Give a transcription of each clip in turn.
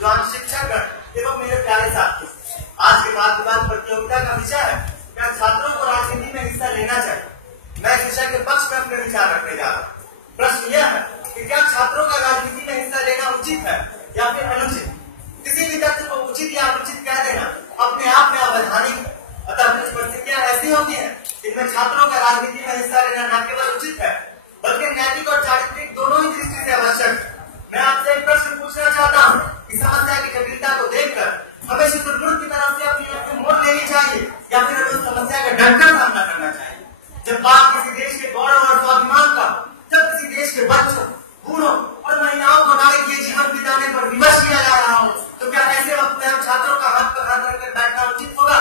जवान शिक्षकगण एवं मेरे प्यारे साथी, आज के वाद विवाद प्रतियोगिता का विषय है क्या छात्रों को राजनीति में हिस्सा लेना चाहिए। मैं इस विषय के पक्ष में अपने विचार रखने जा रहा हूँ। प्रश्न यह है कि क्या छात्रों का राजनीति में हिस्सा लेना उचित है या फिर अनुचित। किसी भी तथ्य को उचित या अनुचित कह देना अपने आप में अवैधानिक है। अतः कुछ परिस्थितियां ऐसी होती हैं जिनमें छात्रों का राजनीति में हिस्सा लेना न केवल उचित है बल्कि नैतिक और चारित्रिक दोनों ही दृष्टि से आवश्यक है। मैं आपसे एक प्रश्न पूछना चाहता हूँ कि समस्या की जटिलता को देखकर हमें सुदृढ़ की तरफ से अपनी मोड़ लेनी चाहिए या फिर हमें उस समस्या का डटकर सामना करना चाहिए। जब बात किसी देश के गौरव और स्वाभिमान का, जब किसी देश के बच्चों, बूढ़ों और महिलाओं को नागरिक के जीवन बिताने पर विवश किया जा रहा हो तो क्या ऐसे वक्त में हम छात्रों का हाथ पर हाथ रखकर बैठना उचित होगा?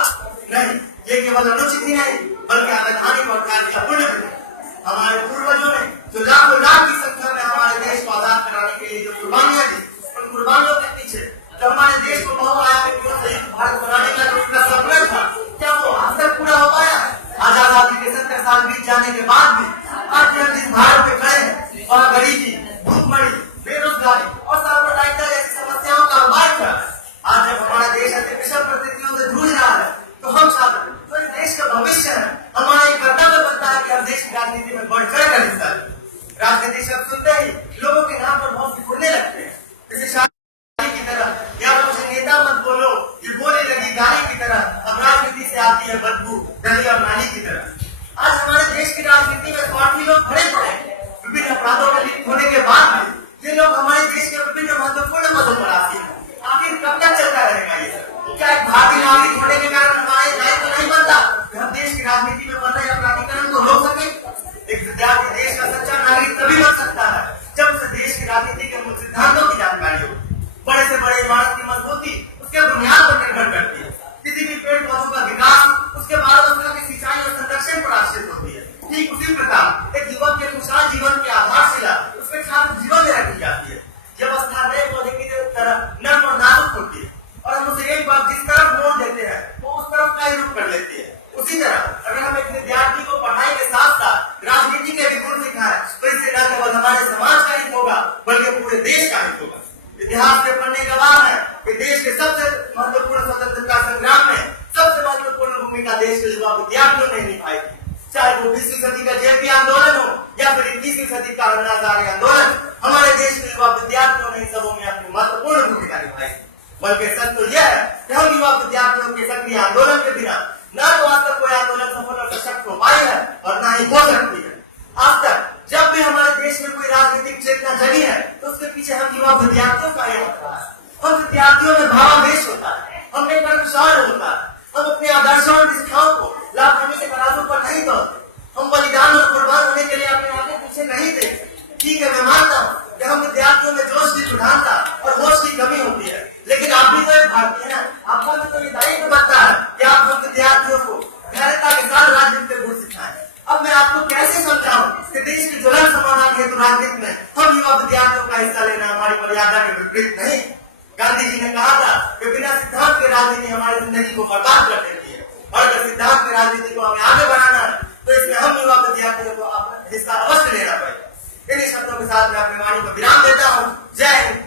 नहीं, ये केवल अनुचित ही नहीं बल्कि अवैधानिक और कायरतापूर्ण है। हमारे पूर्वजों ने जो लाखों लाख की संख्या में हमारे देश को आजाद कराने के लिए जो कुर्बानियां दी, उन कुर्बानियों के पीछे जो हमारे देश को बहुआयामी संयुक्त भारत बनाने का जो उनका सपना था, क्या वो आज तक पूरा हो पाया? आजादी के 70 साल बीत जाने के बाद भी आज हम जिस भारत में खड़े हैं वहाँ गरीबी, भूखमरी, बेरोजगारी और सांप्रदायिकता जैसी समस्याओं का उबाल था। आज जब हमारा देश ऐसे विषम परिस्थितियों से जूझ रहा है तो हम छात्र जो इस देश का भविष्य है, हमारा एक कर्तव्य बनता है कि हम देश की राजनीति में बढ़ चढ़ कर हिस्सा लें। राजनीति शब्द सुनते ही लोगों के नाम पर बहुत सिकुड़ने लगते हैं, जैसे शादी की तरह या मुझे नेता मत बोलो, ये बोले लगी गाली की तरह। अब राजनीति से आती है बदबू गली और नाली की तरह। आज हमारे देश की राजनीति में स्वार्थी लोग खड़े पड़े विभिन्न अपराधों में लिप्त होने के बाद भी ये लोग हमारे देश के विभिन्न महत्वपूर्ण पदों पर आते हैं। आखिर कब तक चलता रहेगा ये सब? क्या एक भारतीय नागरिक होने के कारण हमारे दायित्व नहीं बनता कि हम देश की राजनीति में बन रहे अपराधीकरण को रोक सके? एक विद्यार्थी देश का सच्चा नागरिक तभी बन सकता है जब उसे देश की राजनीति के मूल सिद्धांतों की जानकारी हो। बड़े से बड़े इमारत की मजबूती उसके बुनियाद पर निर्भर करती है। किसी भी पेड़ पौधों का विकास उसके बारे में की सिंचाई और संरक्षण पर आश्रित होती है। ठीक उसी प्रकार एक युवक के खुशहाल जीवन की आधारशिला उसके छात्र जीवन में रखी जाती है। जब अवस्था नए पौधे की तरह नर्म और नाजुक होती है और हम उसे एक बार जिस तरफ मोड़ देते हैं वो उस तरफ का ही रूप कर लेती है। उसी तरह अगर हम एक विद्यार्थी को पढ़ाई के साथ साथ राजनीति के भी गुण सिखाएं तो इससे न केवल हमारे समाज का हित होगा बल्कि पूरे देश का हित होगा। इतिहास के पन्ने गवाह है कि देश के सबसे महत्वपूर्ण स्वतंत्रता संग्राम में सबसे महत्वपूर्ण भूमिका देश के युवा विद्यार्थियों ने निभाई थी। चाहे वो 20वीं सदी का जेपी आंदोलन हो या फिर 21वीं सदी का अन्ना हजारे आंदोलन, हमारे देश के युवा विद्यार्थियों ने इन सबों में अपनी महत्वपूर्ण भूमिका निभाई। बल्कि सच तो यह है कि हम युवा विद्यार्थियों के सक्रिय आंदोलन के बिना न तो आज तक कोई आंदोलन सफल और सशक्त हो पाई है और न ही हो सकती है। आज तक जब भी हमारे देश में कोई राजनीतिक चेतना जगी है तो उसके पीछे हम युवा विद्यार्थियों का ही होता है। हम विद्यार्थियों में भावावेश होता है, हमें कर्मशार होता है। हम अपने आदर्शों और निष्ठाओं को लाभ के तराजू पर नहीं तोड़ते। हम बलिदान और कुर्बान होने के लिए अपने आगे पीछे नहीं देखते। ठीक है, मैं मानता हूँ कि हम विद्यार्थियों में जोश की प्रधानता और होश की कमी होती है, लेकिन आप भी तो एक भारतीय हैं। आपका भी तो ये दायित्व बनता है कि आप हम विद्यार्थियों को धैर्यता के साथ राजनीति के गुण सिखाएं। अब मैं आपको कैसे समझाऊं कि देश की ज्वलन समाधान हेतु राजनीति में हम युवा विद्यार्थियों का हिस्सा लेना हमारी मर्यादा के विपरीत नहीं। गांधी जी ने कहा था कि बिना सिद्धांत के राजनीति हमारी जिंदगी को बर्बाद कर देती है और अगर सिद्धांत की राजनीति को हमें आगे बढ़ाना है तो इसमें हम युवा विद्यार्थियों को अपना हिस्सा अवश्य लेना पड़ेगा। इन शब्दों के साथ मैं अपनी वाणी को विराम देता हूँ। जय हिंद।